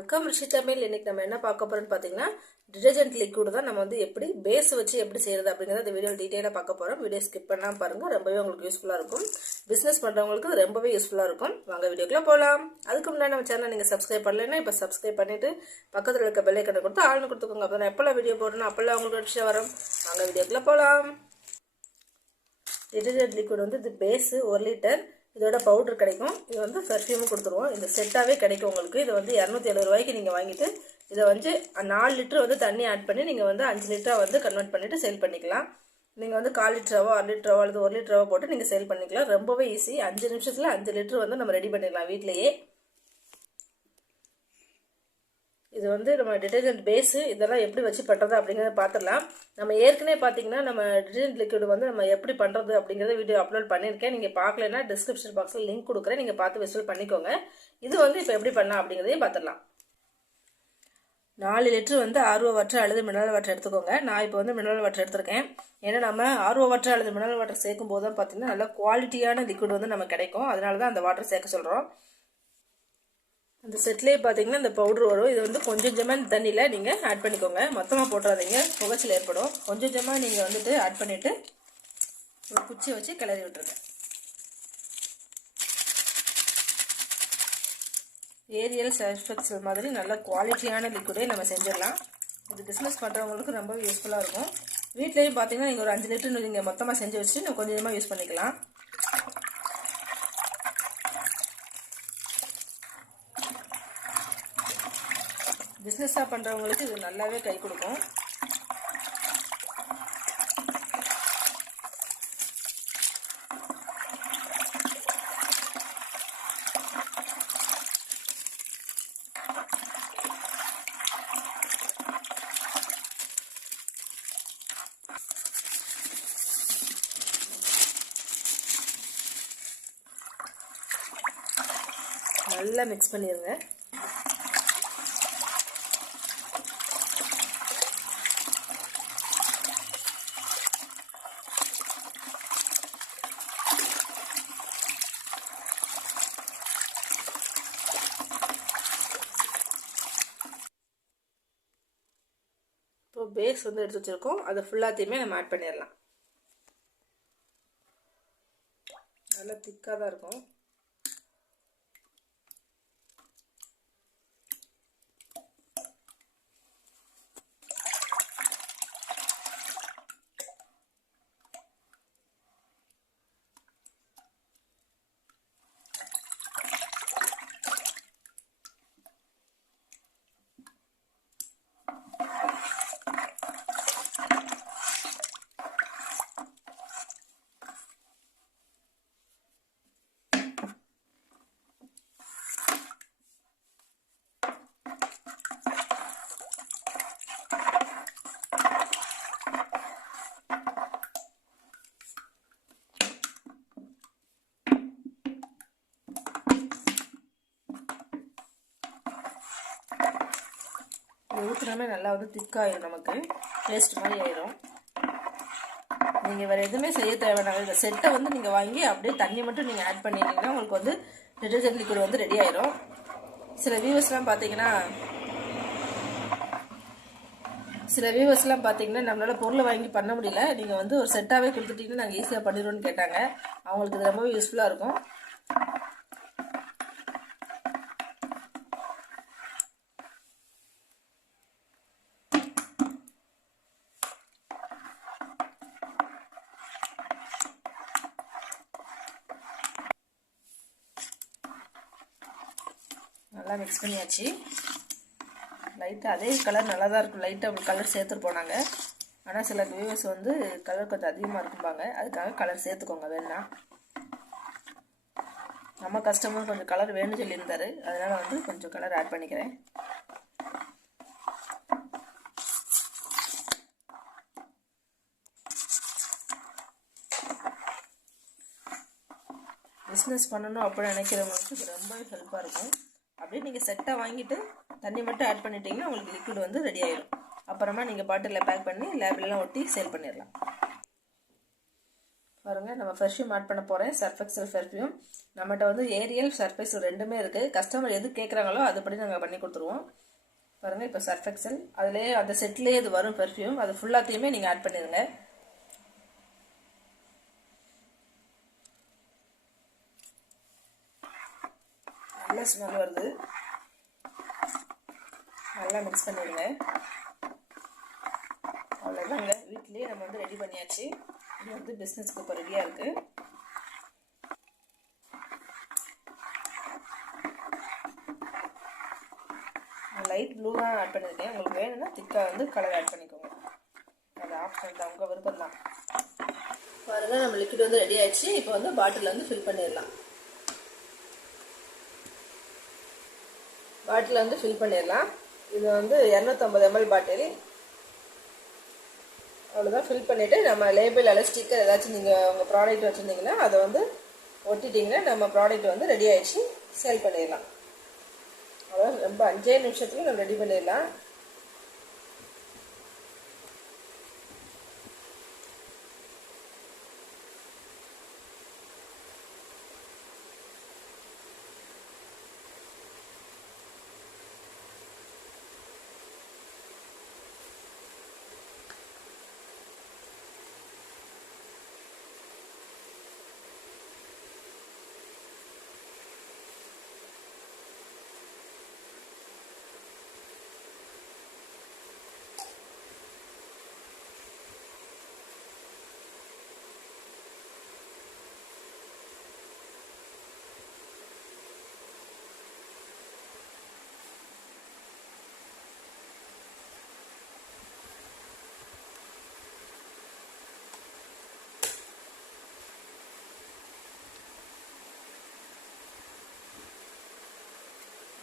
Welcome ரிஷி தமிழ். இன்னைக்கு நம்ம என்ன பார்க்க போறோம்னு பார்த்தீங்கன்னா டிடர்ஜென்ட் லிக்விட் தான் நம்ம வந்து எப்படி பேஸ் வச்சு எப்படி செய்யறது அப்படிங்கறத இந்த வீடியோ டீடைலா பார்க்க போறோம். வீடியோ ஸ்கிப் பண்ணாம பாருங்க, ரொம்பவே உங்களுக்கு யூஸ்ஃபுல்லா இருக்கும். பிசினஸ் பண்றவங்களுக்கு ரொம்பவே யூஸ்ஃபுல்லா இருக்கும். வாங்க வீடியோக்குள்ள போலாம். அதுக்கு முன்னாடி நம்ம சேனலை நீங்க சப்ஸ்கிரைப் பண்ணலைன்னா இப்ப சப்ஸ்கிரைப் பண்ணிட்டு பக்கத்துல இருக்க பெல் ஐகானை கொடுத்து ஆல்னு கொடுத்துக்கோங்க. அப்பதான் எப்பெல்லாம் வீடியோ போடணும் அப்பெல்லாம் உங்களுக்கு நோட்டிஃபிகேஷன் வரும். வாங்க வீடியோக்குள்ள போலாம். டிடர்ஜென்ட் லிக்விட் வந்து இது பேஸ் 1 லிட்டர். இதோட பவுடர் கிடைக்கும். இது வந்து பெர்ஃப்யூமும் கொடுத்துருவோம். இந்த செட்டாகவே கிடைக்கும் உங்களுக்கு. இது வந்து 270 ரூபாய்க்கு நீங்கள் வாங்கிட்டு இதை வந்து 4 லிட்டர் வந்து தண்ணி ஆட் பண்ணி நீங்கள் வந்து 5 லிட்டராக வந்து கன்வெர்ட் பண்ணிவிட்டு சேல் பண்ணிக்கலாம். நீங்கள் வந்து 1/4 லிட்டராவோ 1 லிட்டராவோ அல்லது 1 லிட்டராவோ போட்டு நீங்கள் சேல் பண்ணிக்கலாம். ரொம்பவே ஈஸி. 5 நிமிஷத்தில் 5 லிட்டர் வந்து நம்ம ரெடி பண்ணிடலாம் வீட்டிலேயே. இது வந்து நம்ம டிடர்ஜென்ட் பேஸு. இதெல்லாம் எப்படி வச்சு பண்ணுறது அப்படிங்கிறத பார்த்துடலாம். நம்ம ஏற்கனவே பார்த்தீங்கன்னா நம்ம டிடர்ஜென்ட் லிக்விட் வந்து நம்ம எப்படி பண்ணுறது அப்படிங்கிறத வீடியோ அப்லோட் பண்ணியிருக்கேன். நீங்கள் பார்க்கலன்னா டிஸ்கிரிப்ஷன் பாக்ஸில் லிங்க் கொடுக்குறேன், நீங்கள் பார்த்து விசில் பண்ணிக்கோங்க. இது வந்து இப்போ எப்படி பண்ணலாம் அப்படிங்கிறதையும் பார்த்துடலாம். 4 லிட்டர் வந்து ஆர்ஓ வாட்டர் அல்லது மினரல் வாட்டர் எடுத்துக்கோங்க. நான் இப்போ வந்து மினரல் வாட்டர் எடுத்திருக்கேன். ஏன்னா நம்ம ஆர்ஓ வாட்டர் அல்லது மினரல் வாட்டர் சேர்க்கும் போது தான் பார்த்தீங்கன்னா நல்லா குவாலிட்டியான லிக்விட் வந்து நம்ம கிடைக்கும். அதனால தான் அந்த வாட்டர் சேர்க்க சொல்கிறோம். அந்த செட்லேயே பார்த்தீங்கன்னா இந்த பவுடர் வரும். இது வந்து கொஞ்சம் கொஞ்சமாக தண்ணியில் நீங்கள் ஆட் பண்ணிக்கோங்க. மொத்தமாக போட்டுறாதீங்க, புகைச்சல் ஏற்படும். கொஞ்சம் கொஞ்சமாக நீங்கள் வந்துட்டு ஆட் பண்ணிவிட்டு ஒரு குச்சியை வச்சு கிளறி விட்டுருங்க. ஏரியல் சர்ஃபெக்சல் மாதிரி நல்ல குவாலிட்டியான லிக்விடே நம்ம செஞ்சிடலாம். இது பிஸ்னஸ் பண்ணுறவங்களுக்கு ரொம்ப யூஸ்ஃபுல்லாக இருக்கும். வீட்லேயும் பார்த்தீங்கன்னா நீங்கள் ஒரு 5 லிட்டர் நீங்கள் மொத்தமாக செஞ்சு வச்சு கொஞ்சம் கொஞ்சமாக யூஸ் பண்ணிக்கலாம். பிஸ்னஸாக பண்ணுறவங்களுக்கு இது நல்லாவே கை கொடுக்கும். நல்லா மிக்ஸ் பண்ணிடுங்க. இப்போ பேஸ் வந்து எடுத்து வச்சிருக்கோம். அதை ஃபுல்லாத்தையுமே நம்ம ஆட் பண்ணிடலாம். நல்லா திக்காக தான் இருக்கும். ஊற்றுனாமே நல்லா வந்து திக்காயிடும், நமக்கு பேஸ்ட் மாதிரி ஆயிடும். நீங்கள் வேறு எதுவுமே செய்ய தேவையான இந்த செட்டை வந்து நீங்கள் வாங்கி அப்படியே தண்ணி மட்டும் நீங்கள் ஆட் பண்ணிட்டீங்கன்னா உங்களுக்கு வந்து டிடர்ஜென்ட் லிக்விட் வந்து ரெடி ஆயிடும். சில வியூவர்ஸ்லாம் பார்த்தீங்கன்னா நம்மளால் பொருளை வாங்கி பண்ண முடியல, நீங்கள் வந்து ஒரு செட்டாகவே கொடுத்துட்டீங்கன்னா நாங்கள் ஈஸியாக பண்ணிடுவோம்னு கேட்டாங்க. அவங்களுக்கு இது ரொம்பவே யூஸ்ஃபுல்லாக இருக்கும். நல்லா மிக்ஸ் பண்ணியாச்சு. லைட்டாக அதே கலர் நல்லா தான் இருக்கும். லைட்டாக கலர் சேர்த்துருப்போம் நாங்கள். ஆனால் சில வியூவர்ஸ் வந்து கலர் கொஞ்சம் அதிகமாக இருக்கும்பாங்க, அதுக்காக கலர் சேர்த்துக்கோங்க வேணா. நம்ம கஸ்டமர் கொஞ்சம் கலர் வேணும்னு சொல்லியிருந்தாரு, அதனால் வந்து கொஞ்சம் கலர் ஆட் பண்ணிக்கிறேன். பிஸ்னஸ் பண்ணணும் அப்படின்னு நினைக்கிறவங்களுக்கு இது ரொம்ப ஹெல்ப்பாக இருக்கும். அப்படியே நீங்கள் செட்டாக வாங்கிட்டு தண்ணி மட்டும் ஆட் பண்ணிட்டீங்கன்னா உங்களுக்கு லிக்விட் வந்து ரெடி ஆயிடும். அப்புறமா நீங்கள் பாட்டிலில் பேக் பண்ணி லேபிளெலாம் ஒட்டி சேல் பண்ணிடலாம். பாருங்கள், நம்ம பெர்ஃப்யூம் ஆட் பண்ண போகிறேன். Surf XL perfume. நம்மகிட்ட வந்து ஏரியல், சர்ஃப் எக்ஸல் ரெண்டுமே இருக்குது. கஸ்டமர் எது கேட்குறாங்களோ அதுபடி நாங்கள் பண்ணி கொடுத்துருவோம். பாருங்கள், இப்போ சர்ஃப் எக்ஸல் அதுலேயே அந்த செட்லேயே இது வரும் பெர்ஃப்யூம். அது ஃபுல்லாத்தையுமே நீங்கள் ஆட் பண்ணிடுங்க. நல்ல ஸ்மெல் வருது. நல்லா மிக்ஸ் பண்ணிடுங்க. அவ்வளோதாங்க, வீட்டிலேயே நம்ம வந்து ரெடி பண்ணியாச்சு. இது வந்து பிஸ்னஸ்க்கு இப்போ ரெடியாக இருக்குது. லைட் ப்ளூ தான் ஆட் பண்ணியிருக்கேன். உங்களுக்கு வேணும்னா திக்காக வந்து கலர் ஆட் பண்ணிக்கோங்க. அது ஆப்ஷன் தான், உங்கள் விருப்பம் தான். பாருங்கள், நம்ம லிக்விட் வந்து ரெடி ஆயிடுச்சு. இப்போ வந்து பாட்டில் வந்து ஃபில் பண்ணிடலாம். பாட்டில் வந்து ஃபில் பண்ணிடலாம். இது வந்து 250 ml பாட்டில். அவ்வளோதான். ஃபில் பண்ணிவிட்டு நம்ம லேபிள் அல்ல ஸ்டிக்கர் ஏதாச்சும் நீங்கள் உங்கள் ப்ராடக்ட் வச்சுருந்தீங்கன்னா அதை வந்து ஒட்டிட்டிங்கன்னா நம்ம ப்ராடக்ட் வந்து ரெடி ஆகிடுச்சு. சேல் பண்ணிடலாம். அவ்வளோதான். ரொம்ப 5 நிமிஷத்துல நம்ம ரெடி பண்ணிடலாம்.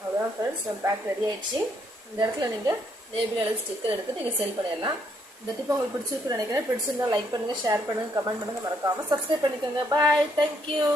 அவ்வளோதான் ஃப்ரெண்ட்ஸ், நம்ம பேக் ரெடி ஆயிடுச்சு. இந்த இடத்துல நீங்கள் லேபிள் அல்லது ஸ்டிக்கர் எடுத்து நீங்கள் சேல் பண்ணிடலாம். இந்த டிப் உங்களுக்கு பிடிச்சிருக்குன்னு நினைக்கிறேன். பிடிச்சிருந்தா லைக் பண்ணுங்கள், ஷேர் பண்ணுங்கள், கமெண்ட் பண்ணுங்கள், மறக்காமல் சப்ஸ்கிரைப் பண்ணிக்கோங்க. பாய், தேங்க்யூ.